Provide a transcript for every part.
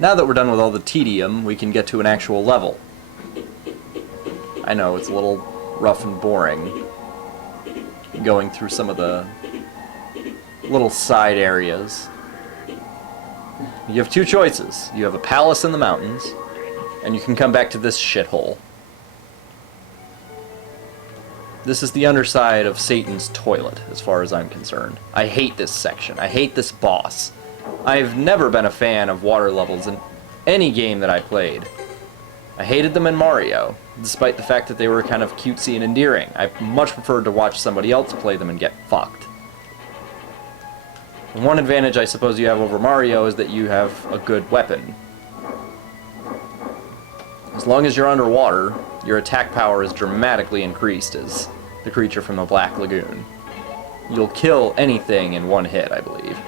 Now that we're done with all the tedium, we can get to an actual level. I know, it's a little rough and boring, going through some of the little side areas. You have two choices. You have a palace in the mountains, and you can come back to this shithole. This is the underside of Satan's toilet, as far as I'm concerned. I hate this section. I hate this boss. I've never been a fan of water levels in any game that I played. I hated them in Mario, despite the fact that they were kind of cutesy and endearing. I much preferred to watch somebody else play them and get fucked. And one advantage I suppose you have over Mario is that you have a good weapon. As long as you're underwater, your attack power is dramatically increased as the creature from the Black Lagoon. You'll kill anything in one hit, I believe.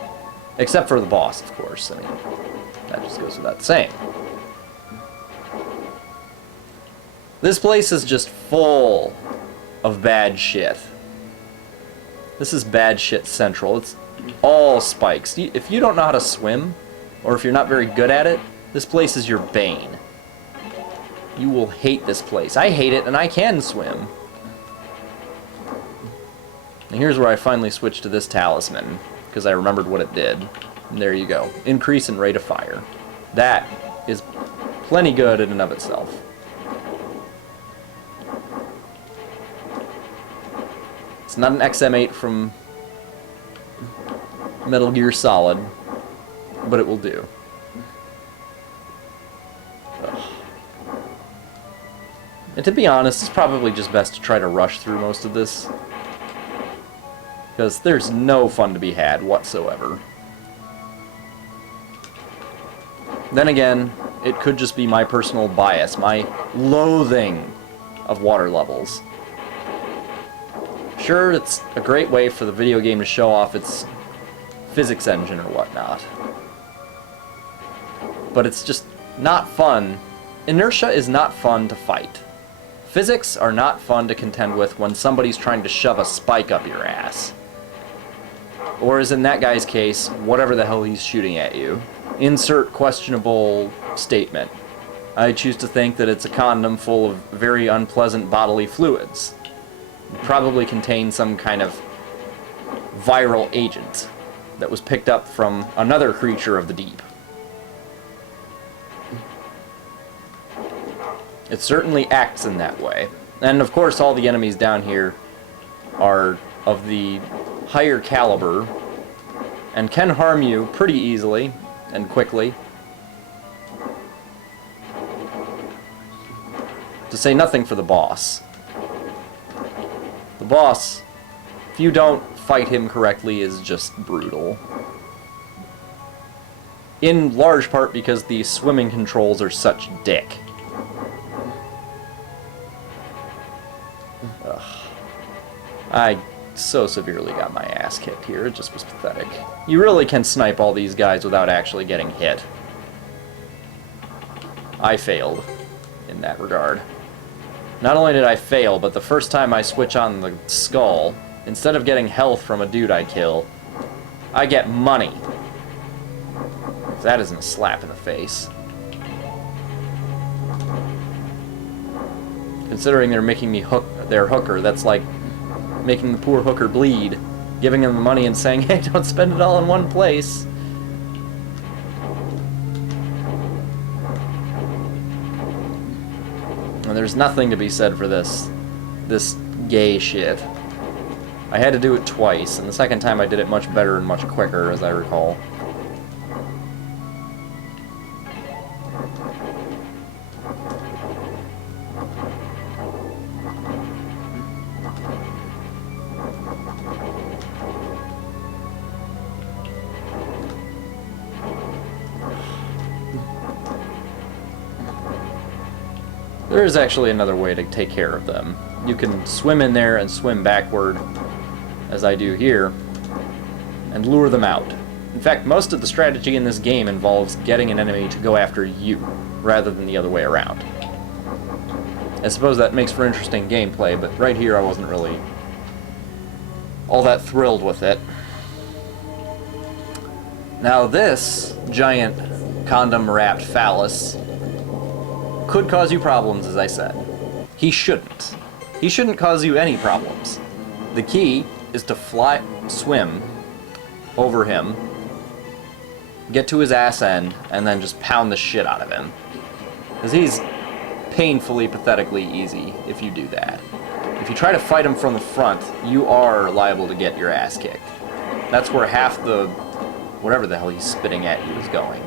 Except for the boss, of course. I mean, that just goes without saying. This place is just full of bad shit. This is bad shit central. It's all spikes. If you don't know how to swim, or if you're not very good at it, this place is your bane. You will hate this place. I hate it, and I can swim. And here's where I finally switched to this talisman, because I remembered what it did. And there you go. Increase in rate of fire. That is plenty good in and of itself. It's not an XM8 from Metal Gear Solid, but it will do. Ugh. And to be honest, it's probably just best to try to rush through most of this, because there's no fun to be had whatsoever. Then again, it could just be my personal bias, my loathing of water levels. Sure, it's a great way for the video game to show off its physics engine or whatnot, but it's just not fun. Inertia is not fun to fight. Physics are not fun to contend with when somebody's trying to shove a spike up your ass. Or as in that guy's case, whatever the hell he's shooting at you. Insert questionable statement. I choose to think that it's a condom full of very unpleasant bodily fluids. It probably contains some kind of viral agent that was picked up from another creature of the deep. It certainly acts in that way. And of course all the enemies down here are of the higher caliber and can harm you pretty easily and quickly. To say nothing for the boss. The boss, if you don't fight him correctly, is just brutal. In large part because the swimming controls are such dick. Ugh. I so severely got my ass kicked here, it just was pathetic. You really can snipe all these guys without actually getting hit. I failed in that regard. Not only did I fail, but the first time I switch on the skull, instead of getting health from a dude I kill, I get money. If that isn't a slap in the face. Considering they're making me their hooker, that's like making the poor hooker bleed, giving him the money and saying, hey, don't spend it all in one place. And there's nothing to be said for this gay shit. I had to do it twice, and the second time I did it much better and much quicker, as I recall. There is actually another way to take care of them. You can swim in there and swim backward, as I do here, and lure them out. In fact, most of the strategy in this game involves getting an enemy to go after you, rather than the other way around. I suppose that makes for interesting gameplay, but right here I wasn't really all that thrilled with it. Now this giant condom-wrapped phallus could cause you problems, as I said. He shouldn't. He shouldn't cause you any problems. The key is to swim over him, get to his ass end, and then just pound the shit out of him. Because he's painfully, pathetically easy if you do that. If you try to fight him from the front, you are liable to get your ass kicked. That's where half the whatever the hell he's spitting at you is going.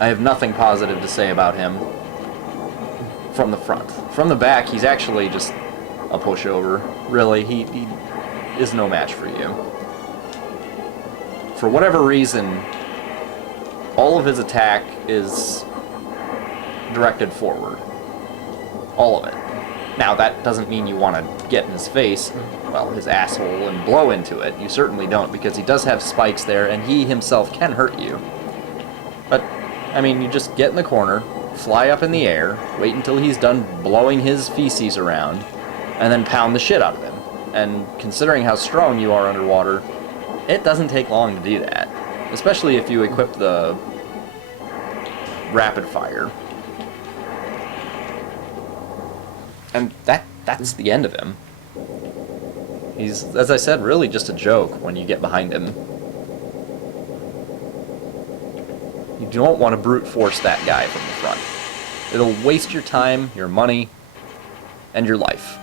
I have nothing positive to say about him from the front. From the back, he's actually just a pushover. Really, he is no match for you. For whatever reason, all of his attack is directed forward. All of it. Now, that doesn't mean you want to get in his face, well, his asshole, and blow into it. You certainly don't, because he does have spikes there, and he himself can hurt you. But, I mean, you just get in the corner, fly up in the air, wait until he's done blowing his feces around, and then pound the shit out of him. And considering how strong you are underwater, it doesn't take long to do that. Especially if you equip the rapid fire. And that's the end of him. He's, as I said, really just a joke when you get behind him. You don't want to brute force that guy from the front. It'll waste your time, your money, and your life.